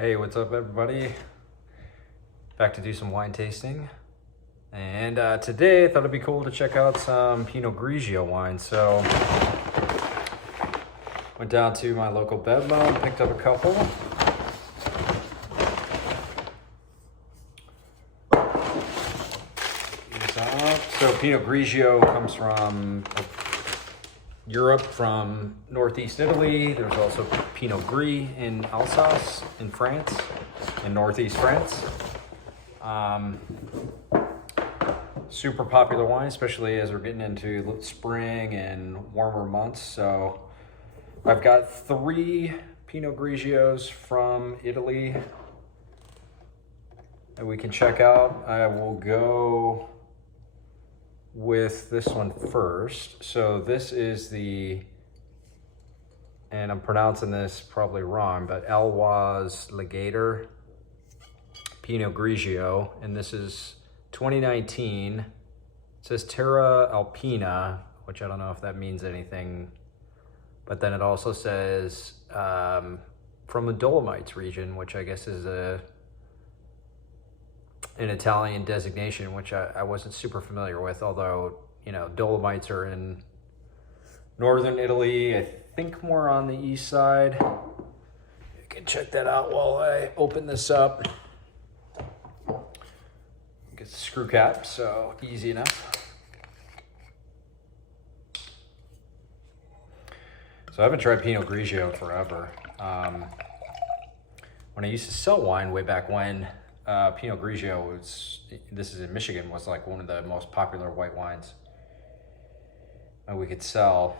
Hey, what's up, everybody? Back to do some wine tasting. And today I thought it'd be cool to check out some Pinot Grigio wine. So went down to my local Bedlam, picked up a couple. So Pinot Grigio comes from Europe, from northeast Italy. There's also Pinot Gris in Alsace in France, in northeast France. Super popular wine, especially as we're getting into spring and warmer months. So I've got 3 Pinot Grigios from Italy that we can check out. I will go with this one first. So this is the, and I'm pronouncing this probably wrong, but Alois Lageder Pinot Grigio, and this is 2019. It says Terra Alpina, which I don't know if that means anything, but then it also says from the Dolomites region, which I guess is an Italian designation, which I wasn't super familiar with, although, you know, Dolomites are in northern Italy, I think more on the east side. You can check that out while I open this up. Get the screw cap, so easy enough. So I haven't tried Pinot Grigio in forever. When I used to sell wine way back when, Pinot Grigio was, this is in Michigan, was like one of the most popular white wines that we could sell.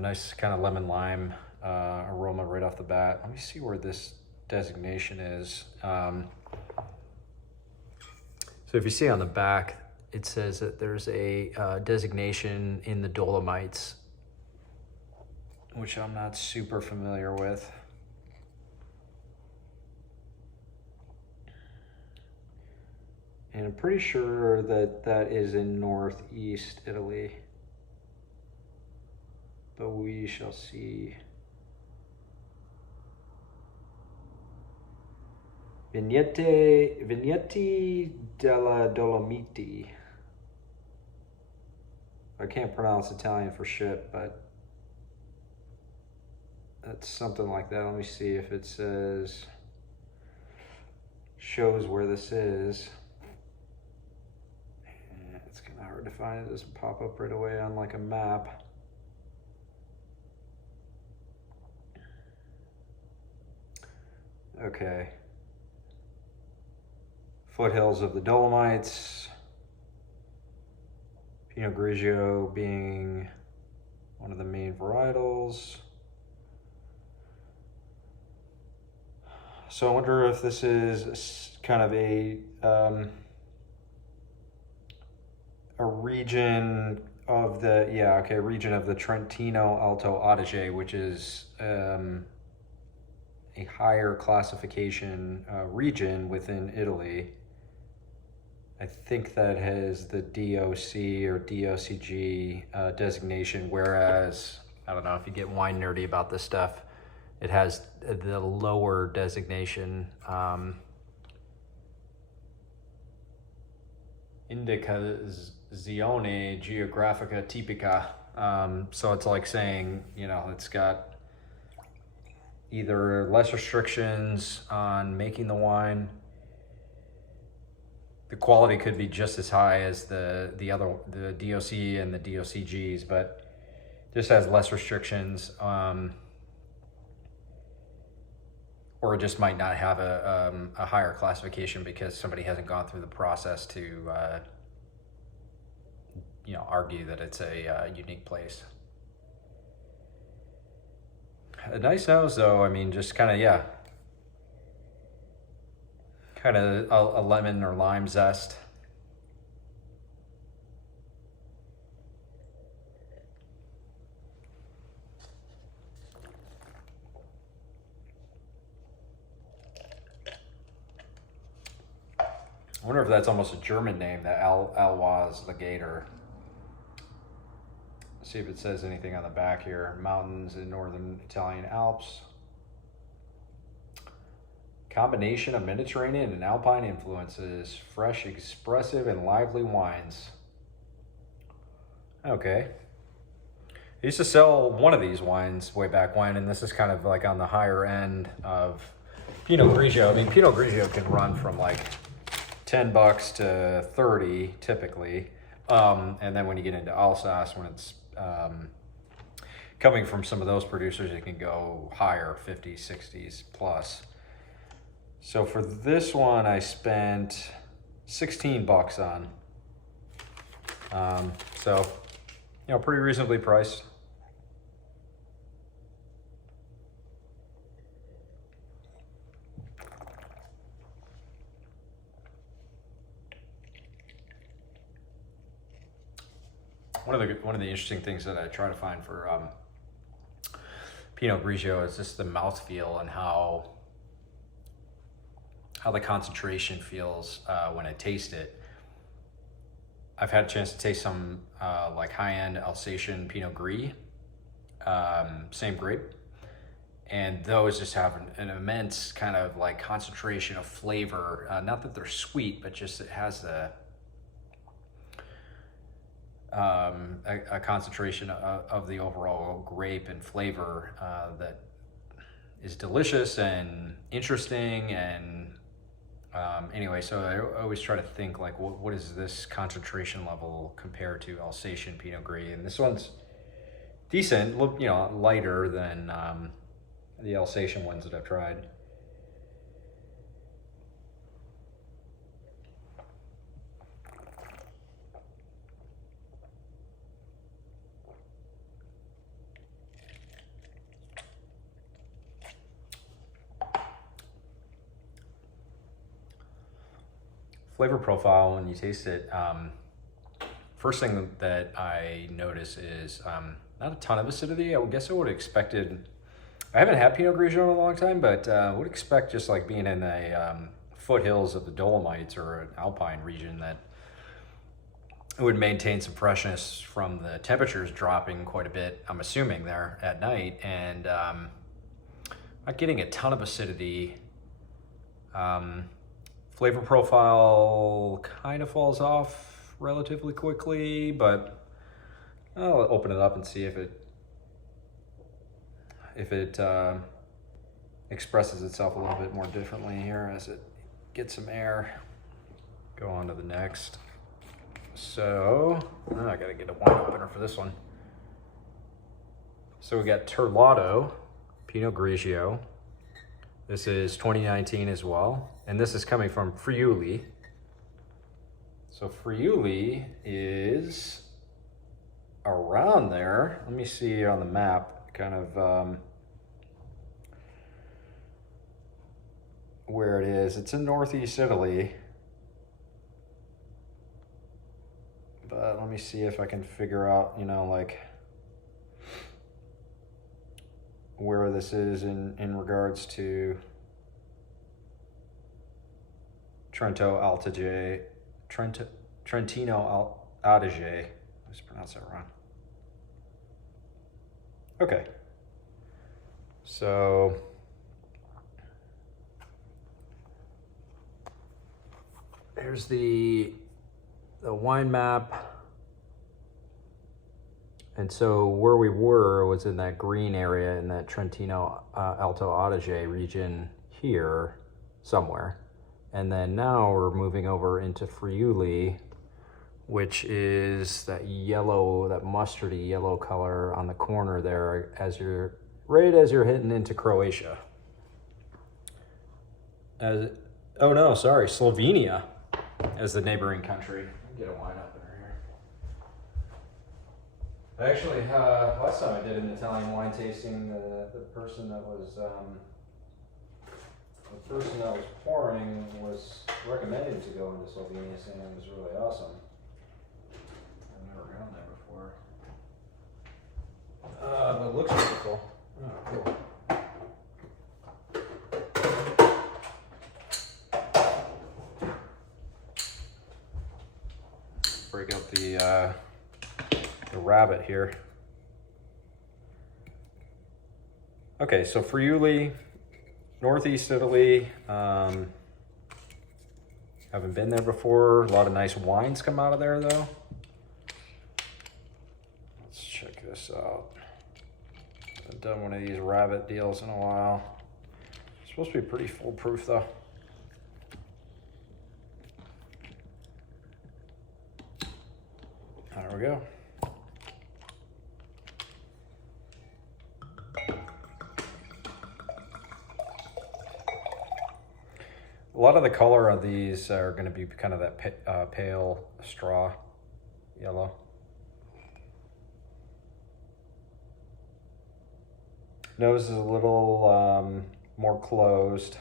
Nice kind of lemon lime aroma right off the bat. Let me see where this designation is. So if you see on the back, it says that there's a designation in the Dolomites, which I'm not super familiar with. And I'm pretty sure that that is in northeast Italy, but we shall see. Vigneti Delle Dolomiti. I can't pronounce Italian for shit, but that's something like that. Let me see if it says, shows where this is. It's kind of hard to find. It doesn't pop up right away on like a map. Okay. Foothills of the Dolomites. Pinot Grigio being one of the main varietals. So I wonder if this is kind of a region of the, region of the Trentino Alto Adige, which is a higher classification region within Italy. I think that has the DOC or DOCG designation, whereas, I don't know if you get wine nerdy about this stuff, it has the lower designation, Indicazione Geografica Tipica. So it's like saying, you know, it's got either less restrictions on making the wine. The quality could be just as high as the DOC and the DOCGs, but just has less restrictions, or it just might not have a higher classification because somebody hasn't gone through the process to argue that it's a unique place. A nice nose though. I mean, just kind of, kind of a lemon or lime zest. I wonder if that's almost a German name, that Alois Lageder. See if it says anything on the back here. Mountains in northern Italian Alps. Combination of Mediterranean and Alpine influences, fresh, expressive, and lively wines. Okay. I used to sell one of these wines way back when, and this is kind of like on the higher end of Pinot Grigio. I mean, Pinot Grigio can run from like $10 to 30 typically. And then when you get into Alsace, when it's coming from some of those producers, it can go higher, 50s, 60s plus. So for this one, I spent $16 on. So, you know, pretty reasonably priced. One of the interesting things that I try to find for Pinot Grigio is just the mouthfeel and how the concentration feels when I taste it. I've had a chance to taste some like high-end Alsatian Pinot Gris, same grape, and those just have an immense kind of like concentration of flavor. Not that they're sweet, but just it has a concentration of the overall grape and flavor that is delicious and interesting. And anyway, so I always try to think like, what is this concentration level compared to Alsatian Pinot Gris? And this one's decent, you know, lighter than the Alsatian ones that I've tried. Flavor profile, when you taste it, first thing that I notice is not a ton of acidity. I guess I would have expected, I haven't had Pinot Grigio in a long time, but I would expect just like being in the foothills of the Dolomites or an Alpine region that it would maintain some freshness from the temperatures dropping quite a bit, I'm assuming, there at night, and not getting a ton of acidity. Flavor profile kind of falls off relatively quickly, but I'll open it up and see if it expresses itself a little bit more differently here as it gets some air. Go on to the next. So, I gotta get a wine opener for this one. So we got Terlato, Pinot Grigio. This is 2019 as well. And this is coming from Friuli. So Friuli is around there. Let me see on the map, kind of where it is. It's in northeast Italy. But let me see if I can figure out, you know, like where this is in regards to Trentino Adige. I just pronounced that wrong. Okay. So here's the wine map. And so where we were was in that green area in that Trentino Alto Adige region here somewhere. And then now we're moving over into Friuli, which is that yellow, that mustardy yellow color on the corner there right as you're hitting into Croatia. Oh no, sorry, Slovenia as the neighboring country. Get a wine opener here. Actually, last time I did an Italian wine tasting, the person that was pouring was recommended to go into Slovenia, saying it was really awesome. I've never gone there before. But it looks beautiful. Oh, cool. Break out the rabbit here. Okay, so Friuli, Northeast Italy. Haven't been there before. A lot of nice wines come out of there though. Let's check this out. I've done one of these rabbit deals in a while. It's supposed to be pretty foolproof though. There we go. A lot of the color of these are going to be kind of that pale straw yellow. Nose is a little more closed.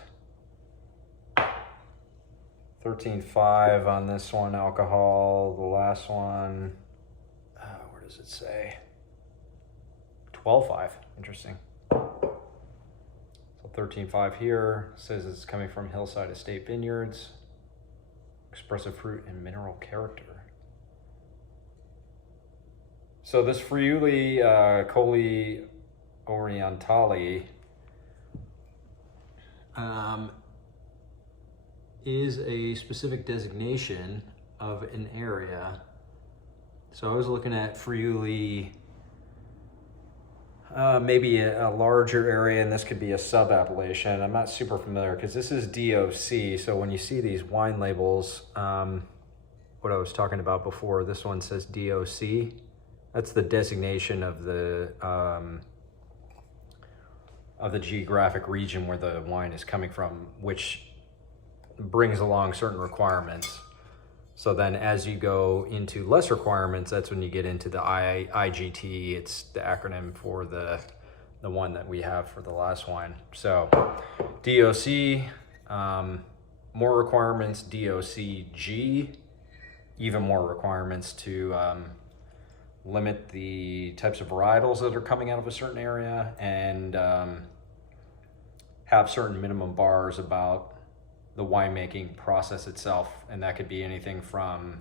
13.5 on this one, alcohol. The last one, where does it say? 12.5, interesting. 13.5 here, says it's coming from Hillside Estate Vineyards. Expressive fruit and mineral character. So this Friuli Colli Orientali is a specific designation of an area. So I was looking at Friuli, maybe a larger area, and this could be a sub-appellation. I'm not super familiar because this is DOC. So when you see these wine labels, what I was talking about before, this one says DOC. That's the designation of the geographic region where the wine is coming from, which brings along certain requirements. So then as you go into less requirements, that's when you get into the IGT. It's the acronym for the one that we have for the last wine. So DOC, more requirements, DOCG, even more requirements to limit the types of varietals that are coming out of a certain area, and have certain minimum bars about the winemaking process itself. And that could be anything from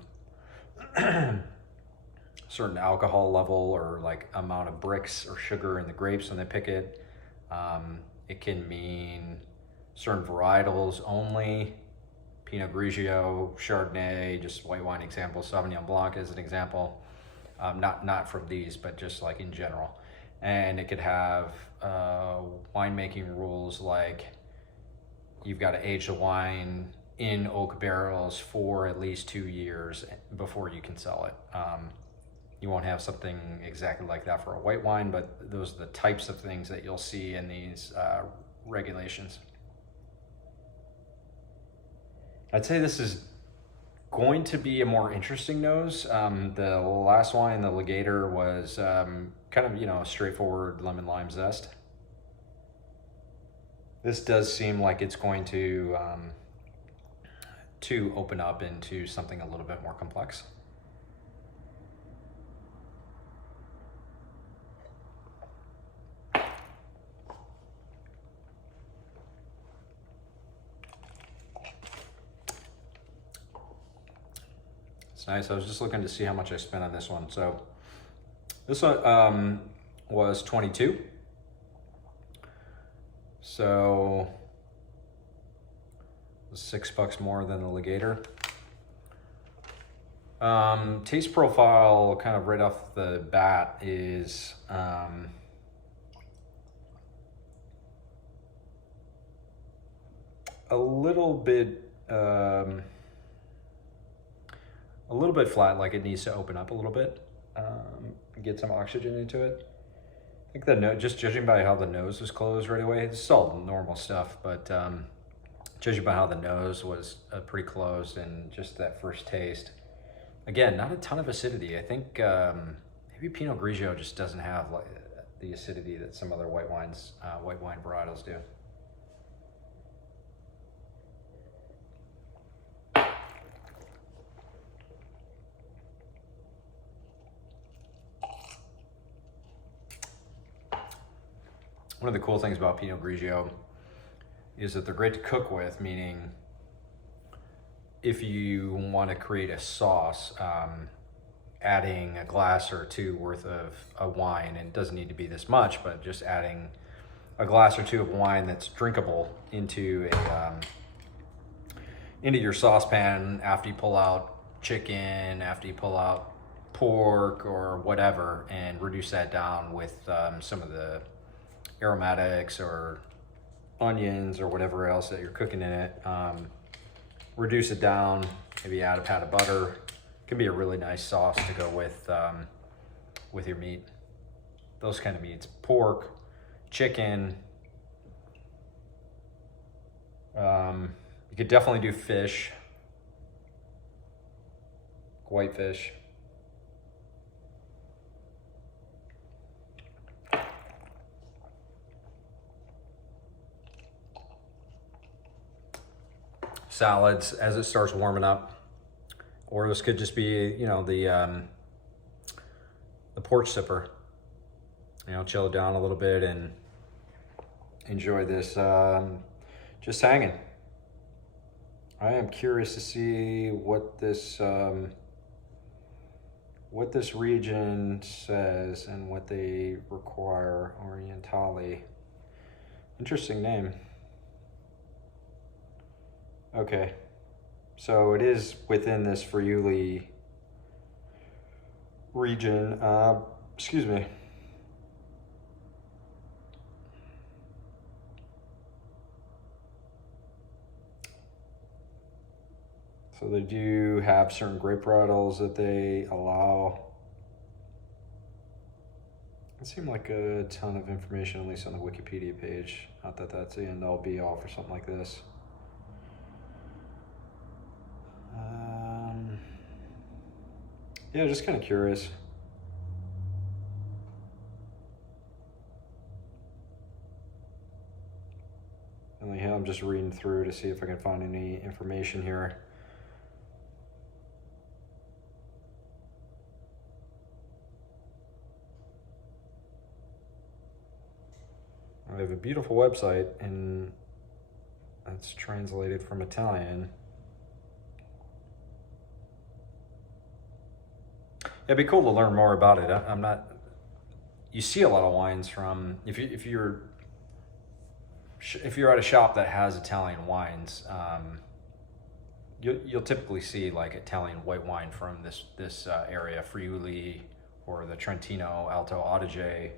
certain alcohol level, or like amount of bricks or sugar in the grapes when they pick it. It can mean certain varietals only, Pinot Grigio, Chardonnay, just white wine example, Sauvignon Blanc as an example. Not from these, but just like in general. And it could have winemaking rules like you've got to age the wine in oak barrels for at least 2 years before you can sell it. You won't have something exactly like that for a white wine, but those are the types of things that you'll see in these regulations. I'd say this is going to be a more interesting nose. The last wine, the Lageder, was kind of, a straightforward lemon lime zest. This does seem like it's going to open up into something a little bit more complex. It's nice. I was just looking to see how much I spent on this one. So this one was 22. So $6 more than the Lageder. Taste profile, kind of right off the bat, is a little bit flat, like it needs to open up a little bit, get some oxygen into it. I think the nose, just judging by how the nose was closed right away, it's all normal stuff, but judging by how the nose was pretty closed, and just that first taste, again, not a ton of acidity. I think maybe Pinot Grigio just doesn't have like the acidity that some other white wine varietals do. One of the cool things about Pinot Grigio is that they're great to cook with, meaning if you want to create a sauce, adding a glass or two worth of a wine, and it doesn't need to be this much, but just adding a glass or two of wine that's drinkable into your saucepan after you pull out chicken, after you pull out pork or whatever, and reduce that down with some of the aromatics or onions or whatever else that you're cooking in it. Reduce it down, maybe add a pat of butter. It can be a really nice sauce to go with your meat. Those kind of meats, pork, chicken. You could definitely do fish, whitefish. Salads as it starts warming up. Or this could just be, you know, the porch sipper. You know, chill it down a little bit and enjoy this just hanging. I am curious to see what this region says and what they require. Orientali. Interesting name. Okay, so it is within this Friuli region. Excuse me. So they do have certain grape varietals that they allow. It seemed like a ton of information, at least on the Wikipedia page. Not that that's the end all be all for something like this. Yeah, just kind of curious. And yeah, I'm just reading through to see if I can find any information here. I have a beautiful website, and that's translated from Italian. It'd be cool to learn more about it. I'm not. You see a lot of wines from if you're at a shop that has Italian wines, you'll typically see like Italian white wine from this area, Friuli or the Trentino Alto Adige.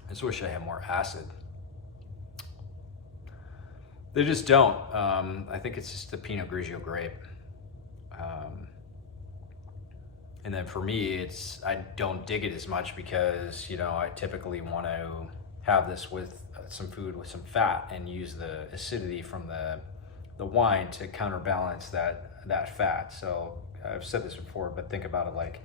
I just wish I had more acid. They just don't. I think it's just the Pinot Grigio grape. And then for me, I don't dig it as much because, you know, I typically want to have this with some food with some fat and use the acidity from the wine to counterbalance that fat. So I've said this before, but think about it like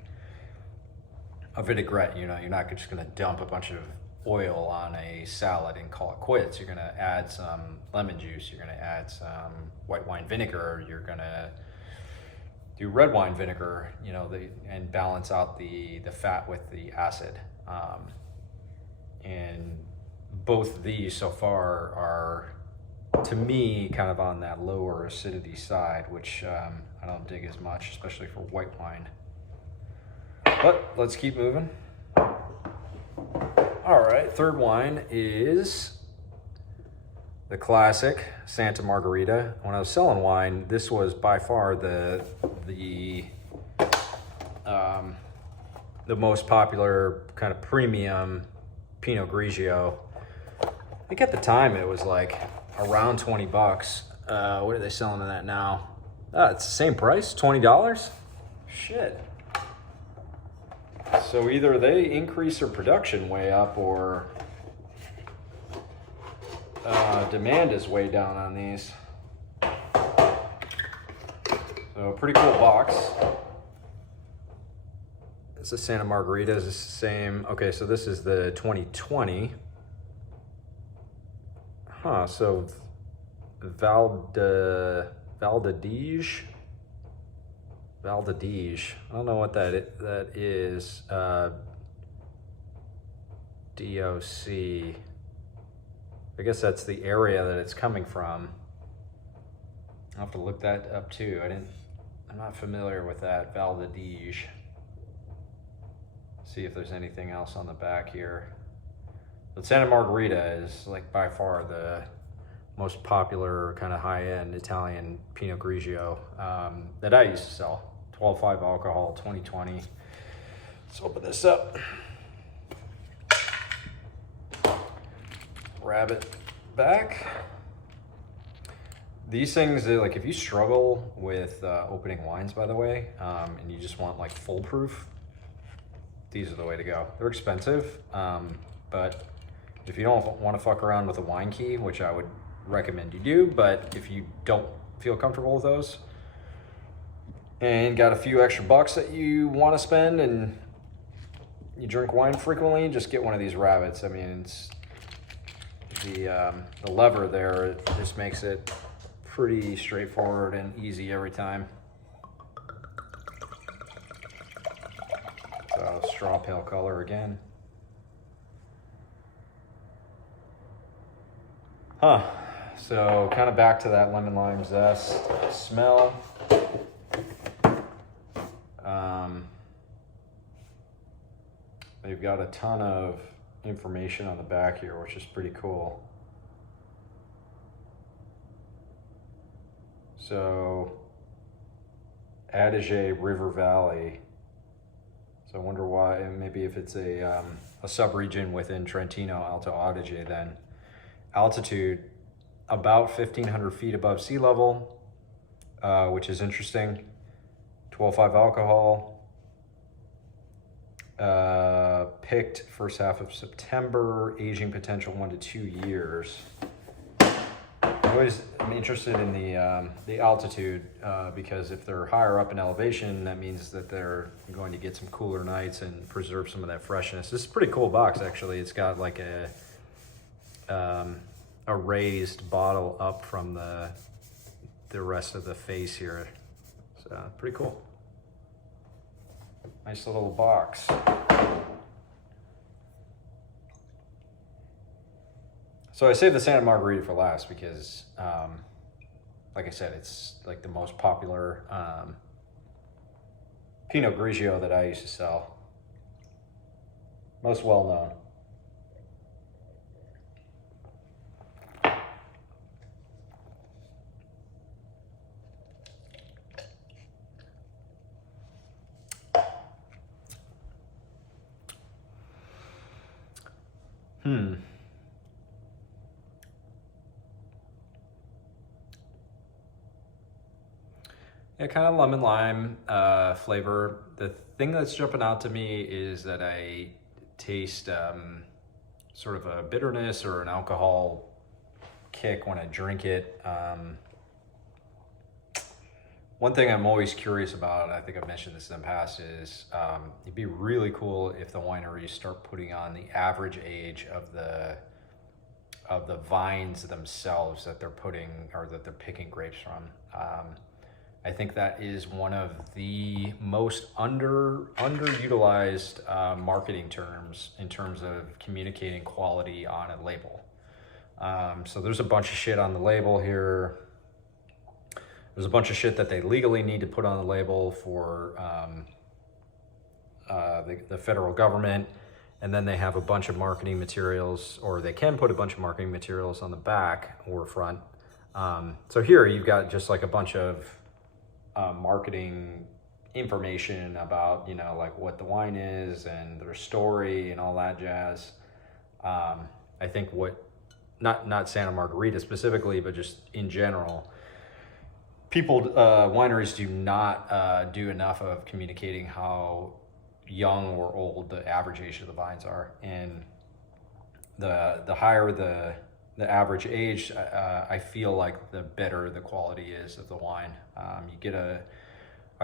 a vinaigrette. You know, you're not just going to dump a bunch of oil on a salad and call it quits. You're going to add some lemon juice. You're going to add some white wine vinegar. You're going to do red wine vinegar, you know, and balance out the fat with the acid. And both of these so far are, to me, kind of on that lower acidity side, which I don't dig as much, especially for white wine. But let's keep moving. All right, third wine is the classic Santa Margherita. When I was selling wine, this was by far the most popular kind of premium Pinot Grigio. I think at the time it was like around 20 bucks. What are they selling it at now? It's the same price, $20? Shit. So either they increase their production way up or demand is way down on these. So pretty cool box. This is Santa Margherita. Is this the same? Okay, so this is the 2020. So Valdadige. Valdadige. I don't know what that is. DOC. I guess that's the area that it's coming from. I'll have to look that up too. I'm not familiar with that. Valdadige. See if there's anything else on the back here. But Santa Margherita is like by far the most popular kind of high-end Italian Pinot Grigio that I used to sell. 12.5 alcohol, 2020. Let's open this up. Grab it back. These things, like if you struggle with opening wines, by the way, and you just want like foolproof, these are the way to go. They're expensive, but if you don't want to fuck around with a wine key, which I would recommend you do, but if you don't feel comfortable with those and got a few extra bucks that you want to spend and you drink wine frequently, just get one of these rabbits. I mean, it's the lever there, it just makes it pretty straightforward and easy every time. So straw pale color again. So kind of back to that lemon lime zest smell. They've got a ton of information on the back here, which is pretty cool. So Adige River Valley. So I wonder why, maybe if it's a sub-region within Trentino Alto Adige, then altitude about 1,500 feet above sea level, which is interesting. 12.5 alcohol. Picked first half of September, aging potential 1 to 2 years. I'm interested in the altitude because if they're higher up in elevation, that means that they're going to get some cooler nights and preserve some of that freshness. This is a pretty cool box, actually. It's got like a raised bottle up from the rest of the face here. So pretty cool. Nice little box. So I saved the Santa Margherita for last because, like I said, it's like the most popular Pinot Grigio that I used to sell. Most well known. Yeah, kind of lemon lime flavor. The thing that's jumping out to me is that I taste sort of a bitterness or an alcohol kick when I drink it. One thing I'm always curious about, I think I've mentioned this in the past, is it'd be really cool if the wineries start putting on the average age of the vines themselves that they're putting or that they're picking grapes from. I think that is one of the most underutilized marketing terms in terms of communicating quality on a label. So there's a bunch of shit on the label here. There's a bunch of shit that they legally need to put on the label for the federal government. And then they have a bunch of marketing materials, or they can put a bunch of marketing materials on the back or front. So here you've got just like a bunch of marketing information about, you know, like what the wine is and their story and all that jazz. I think not Santa Margherita specifically, but just in general, wineries do not do enough of communicating how young or old the average age of the vines are. And the higher the average age, I feel like the better the quality is of the wine. You get a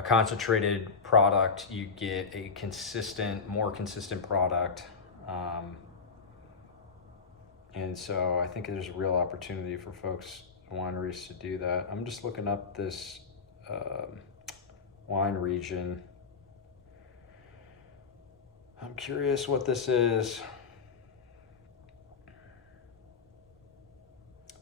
concentrated product, you get a more consistent product. And so I think there's a real opportunity for folks, wineries, to do that. I'm just looking up this wine region. I'm curious what this is.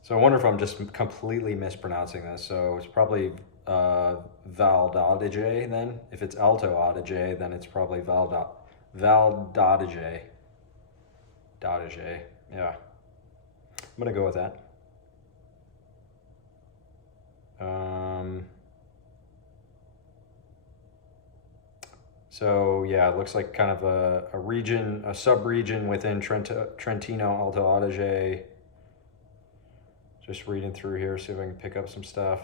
So I wonder if I'm just completely mispronouncing this. So it's probably Valdadige then. If it's Alto Adige, then it's probably Valdadige. Dadige, yeah. I'm gonna go with that. So yeah, it looks like kind of a region, a sub-region within Trentino Alto Adige. Just reading through here, see if I can pick up some stuff.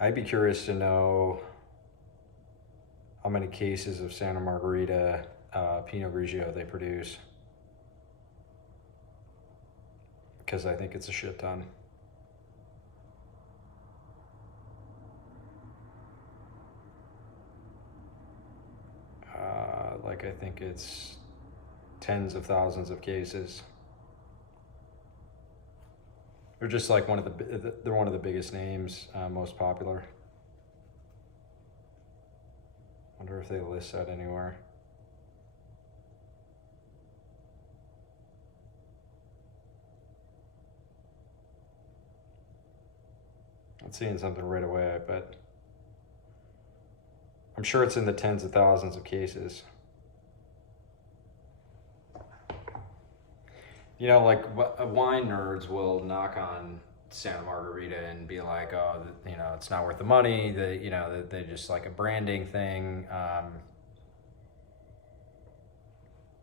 I'd be curious to know how many cases of Santa Margherita Pinot Grigio they produce, because I think it's a shit ton. Like I think it's tens of thousands of cases. They're just like they're one of the biggest names, most popular. Wonder if they list that anywhere. Not seeing something right away, I bet. I'm sure it's in the tens of thousands of cases. You know, like wine nerds will knock on Santa Margherita and be like, oh, you know, it's not worth the money. You know, they just like a branding thing.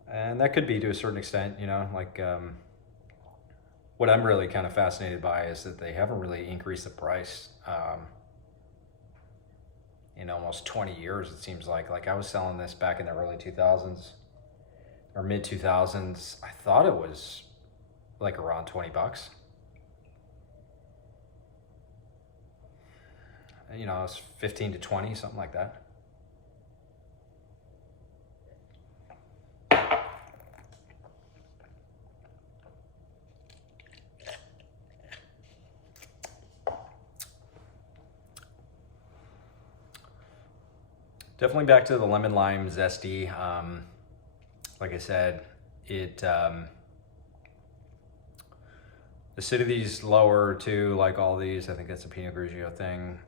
And that could be to a certain extent, you know, like what I'm really kind of fascinated by is that they haven't really increased the price in almost 20 years, it seems like. Like I was selling this back in the early 2000s or mid 2000s. I thought it was like around 20 bucks. You know, it's 15 to 20, something like that. Definitely back to the lemon lime zesty. Like I said, the acidity's lower too, like all these. I think that's a Pinot Grigio thing.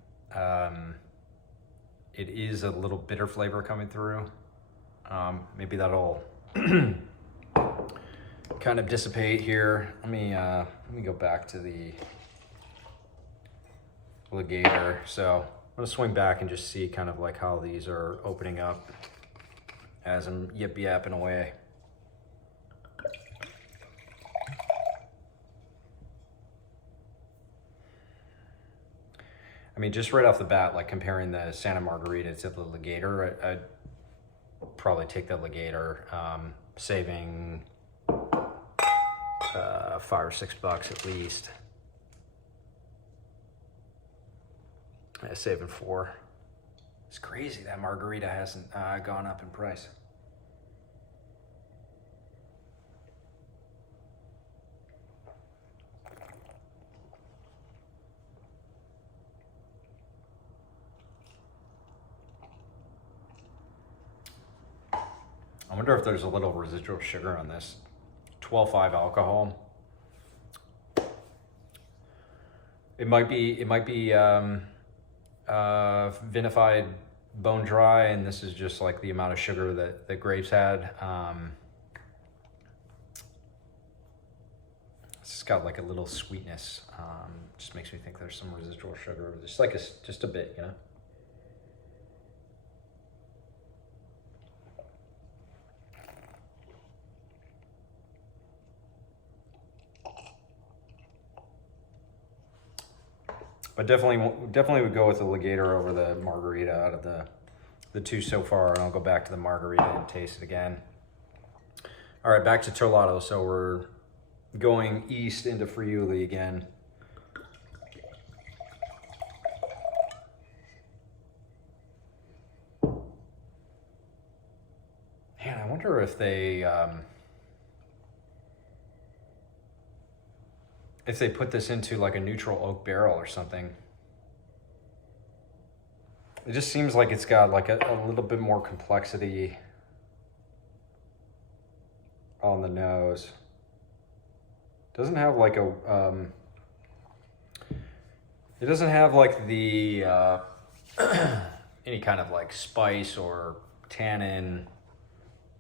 It is a little bitter flavor coming through. Maybe that'll kind of dissipate here. Let me go back to the Lageder. So I'm gonna swing back and just see kind of like how these are opening up as I'm yapping away. I mean, just right off the bat, like comparing the Santa Margherita to the Lageder, I'd probably take the Lageder, saving $5 or $6 at least. Yeah, saving $4. It's crazy that Margarita hasn't gone up in price. I wonder if there's a little residual sugar on this. 12.5 alcohol. It might be vinified bone dry, and this is just like the amount of sugar that grapes had. It's got like a little sweetness. Just makes me think there's some residual sugar, just like just a bit, you know. But definitely would go with the Lageder over the Margarita out of the two so far, and I'll go back to the Margarita and taste it again. All right, back to Terlato. So we're going east into Friuli again. Man, I wonder if they put this into like a neutral oak barrel or something. It just seems like it's got like a little bit more complexity on the nose. Doesn't have like a, it doesn't have like the, any kind of like spice or tannin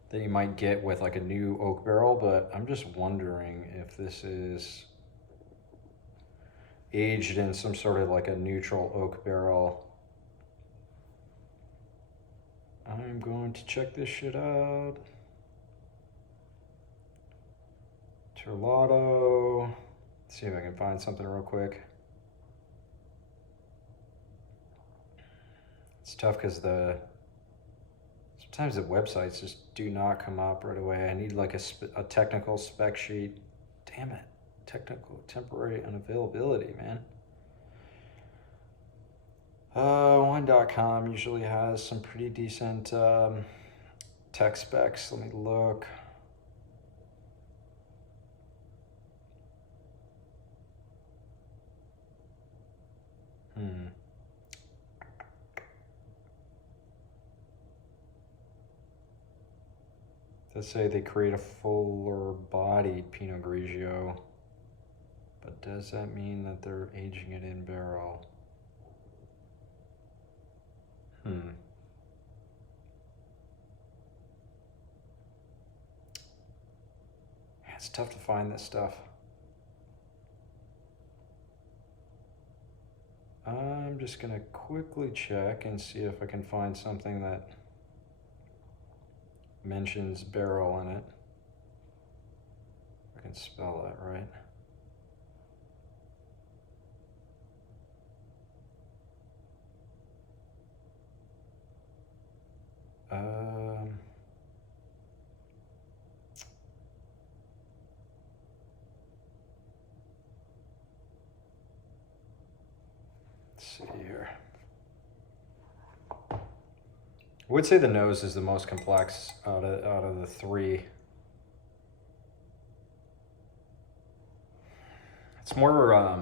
that you might get with like a new oak barrel, but I'm just wondering if this is aged in some sort of like a neutral oak barrel. I'm going to check this shit out. Terlato. Let's see if I can find something real quick. It's tough because sometimes the websites just do not come up right away. I need like a technical spec sheet. Damn it. Technical temporary unavailability, man. Wine.com usually has some pretty decent tech specs. Let me look. Let's say they create a fuller bodied Pinot Grigio, but does that mean that they're aging it in barrel? It's tough to find this stuff. I'm just gonna quickly check and see if I can find something that mentions barrel in it. I can spell that right. Let's see here. I would say the nose is the most complex out of the three. It's more I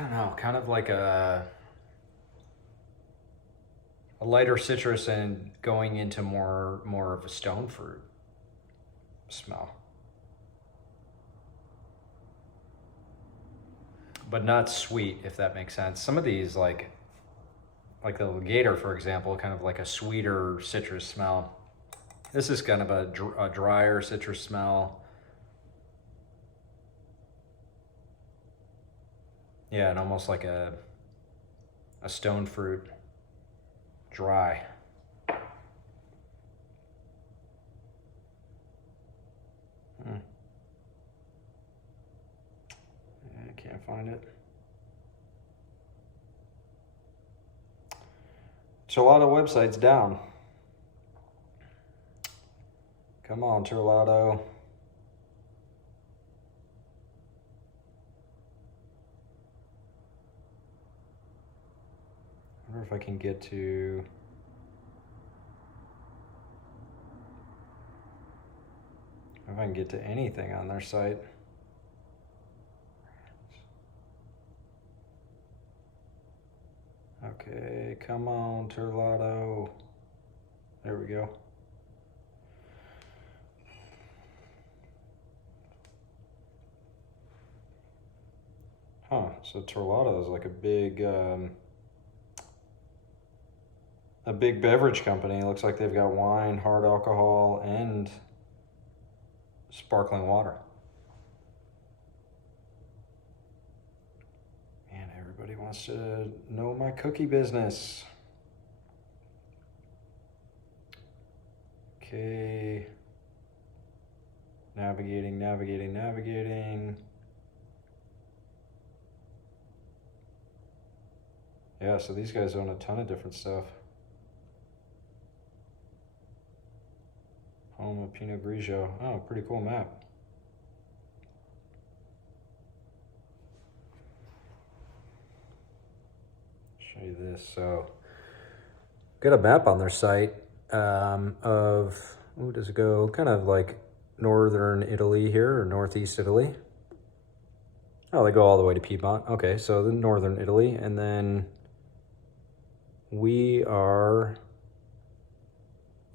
don't know, kind of like a lighter citrus and going into more of a stone fruit smell. But not sweet, if that makes sense. Some of these, like the Lageder, for example, kind of like a sweeter citrus smell. This is kind of a drier citrus smell. Yeah, and almost like a stone fruit, dry. I can't find it. So a lot of websites down. Come on, Terlato. I wonder if I can get to... if I can get to anything on their site. Okay, come on, Terlato. There we go. Huh, so Terlato is like a big beverage company. It looks like they've got wine, hard alcohol, and sparkling water. Man, everybody wants to know my cookie business. Okay. Navigating. Yeah, so these guys own a ton of different stuff. Home of Pinot Grigio. Oh, pretty cool map. Show you this. So, got a map on their site of, oh, does it go kind of like northern Italy here, or northeast Italy? Oh, they go all the way to Piedmont. Okay, so the northern Italy, and then we are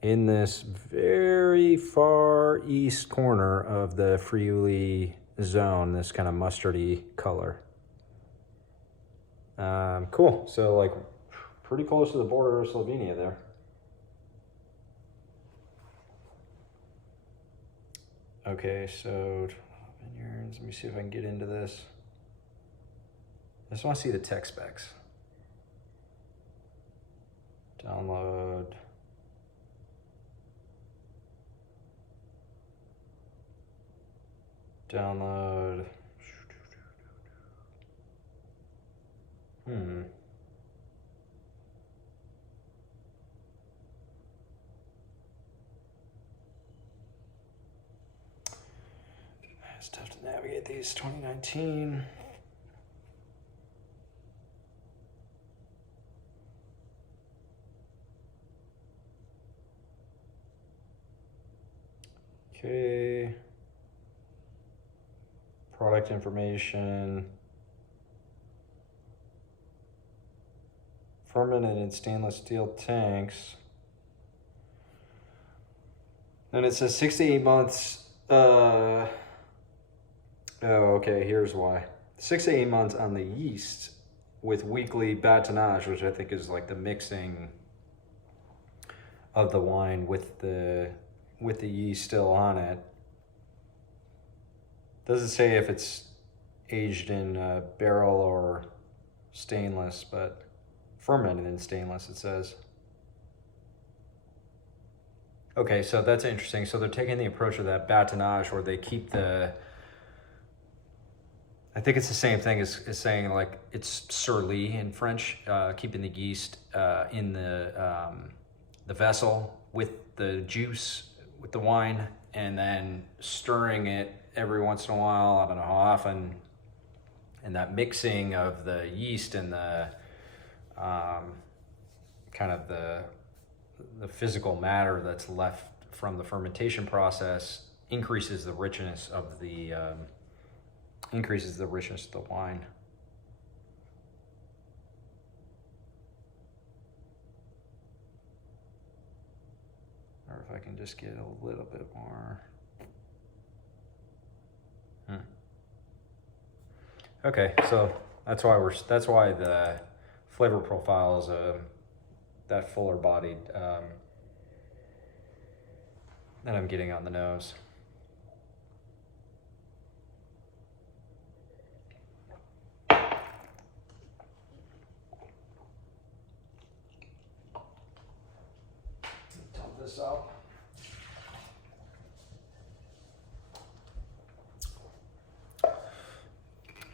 in this very far east corner of the Friuli zone, this kind of mustardy color. Cool. So like pretty close to the border of Slovenia there. Okay, so vineyards, let me see if I can get into this. I just want to see the tech specs. Download. Download. It's tough to navigate these. 2019. Okay. Product information. Fermented in stainless steel tanks. And it says 6 to 8 months. Oh, okay, here's why. 6 to 8 months on the yeast with weekly batonnage, which I think is like the mixing of the wine with the yeast still on it. Doesn't say if it's aged in barrel or stainless, but fermented in stainless, it says. Okay, so that's interesting. So they're taking the approach of that batonnage where they keep I think it's the same thing as saying like it's surly in French, keeping the yeast in the vessel with the juice, with the wine, and then stirring it every once in a while. I don't know how often. And that mixing of the yeast and the kind of the physical matter that's left from the fermentation process increases the richness of the wine. Or if I can just get a little bit more. Okay, so that's why the flavor profile is that fuller bodied that I'm getting on the nose. Dump this out.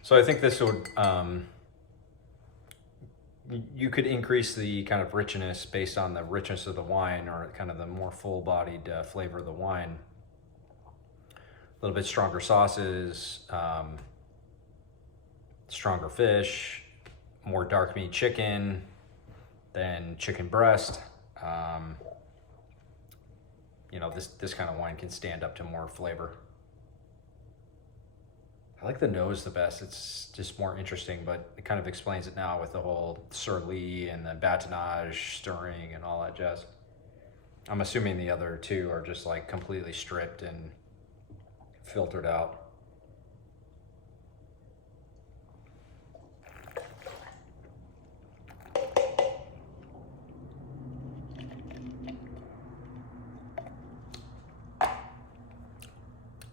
So I think this would, you could increase the kind of richness based on the richness of the wine or kind of the more full-bodied flavor of the wine. A little bit stronger sauces, stronger fish, more dark meat chicken than chicken breast. You know, this kind of wine can stand up to more flavor. I like the nose the best. It's just more interesting, but it kind of explains it now with the whole surly and the batonnage, stirring, and all that jazz. I'm assuming the other two are just like completely stripped and filtered out.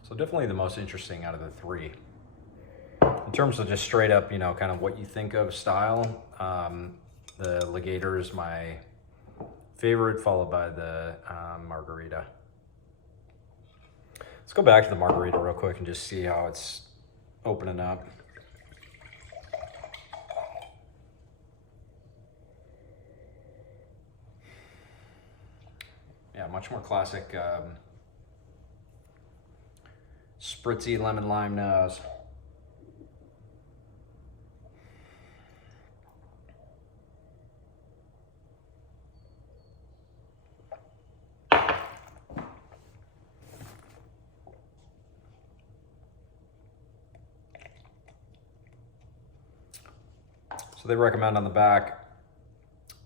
So definitely the most interesting out of the three. In terms of just straight up, you know, kind of what you think of style, the Lageder is my favorite, followed by the Margherita. Let's go back to the Margherita real quick and just see how it's opening up. Yeah, much more classic spritzy lemon lime nose. So they recommend on the back,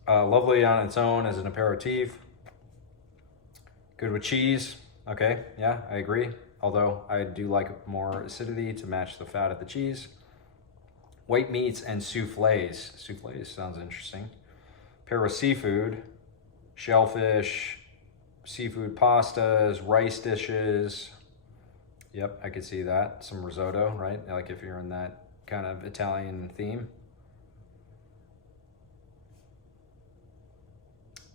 lovely on its own as an aperitif. Good with cheese. Okay, yeah, I agree. Although I do like more acidity to match the fat of the cheese. White meats and soufflés. Soufflés sounds interesting. Pair with seafood, shellfish, seafood pastas, rice dishes. Yep, I could see that. Some risotto, right? Like if you're in that kind of Italian theme.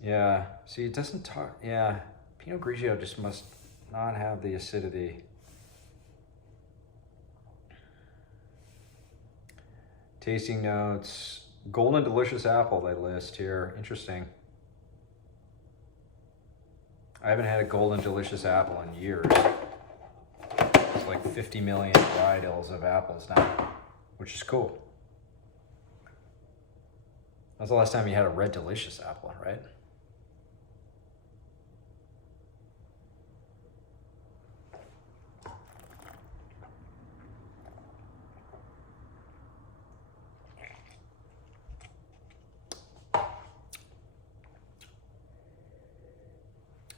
Yeah, see, it doesn't talk, yeah. Pinot Grigio just must not have the acidity. Tasting notes, golden delicious apple they list here. Interesting. I haven't had a golden delicious apple in years. It's like 50 million varietals of apples now, which is cool. That's the last time you had a red delicious apple, right?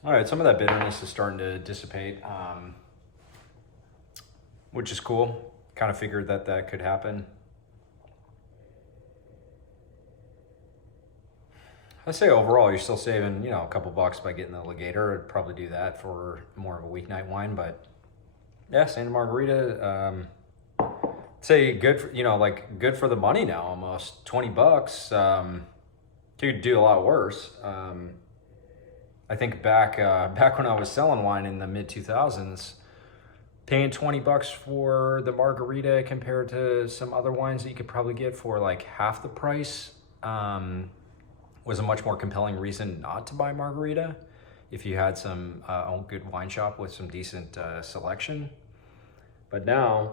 All right, some of that bitterness is starting to dissipate, which is cool. Kind of figured that that could happen. I'd say overall, you're still saving, you know, a couple bucks by getting the Lageder. I'd probably do that for more of a weeknight wine, but yeah, Santa Margherita, say good for, you know, like good for the money now, almost 20 bucks. Could do a lot worse. I think back when I was selling wine in the mid 2000s, paying 20 bucks for the margarita compared to some other wines that you could probably get for like half the price was a much more compelling reason not to buy margarita if you had some own good wine shop with some decent selection. But now,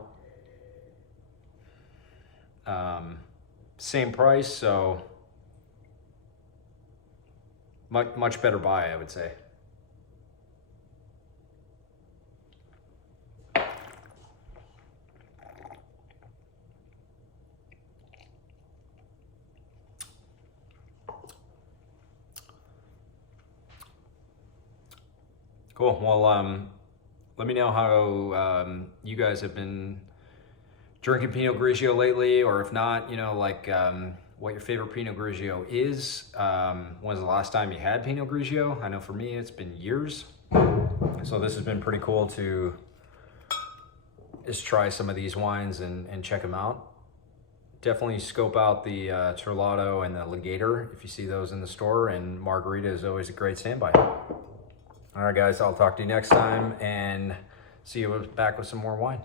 same price, so much better buy, I would say. Cool. Well, let me know how you guys have been drinking Pinot Grigio lately, or if not, you know, like what your favorite Pinot Grigio is. When was the last time you had Pinot Grigio? I know for me, it's been years. So this has been pretty cool to just try some of these wines and check them out. Definitely scope out the Terlato and the Lageder if you see those in the store, and Margarita is always a great standby. All right, guys, I'll talk to you next time and see you back with some more wine.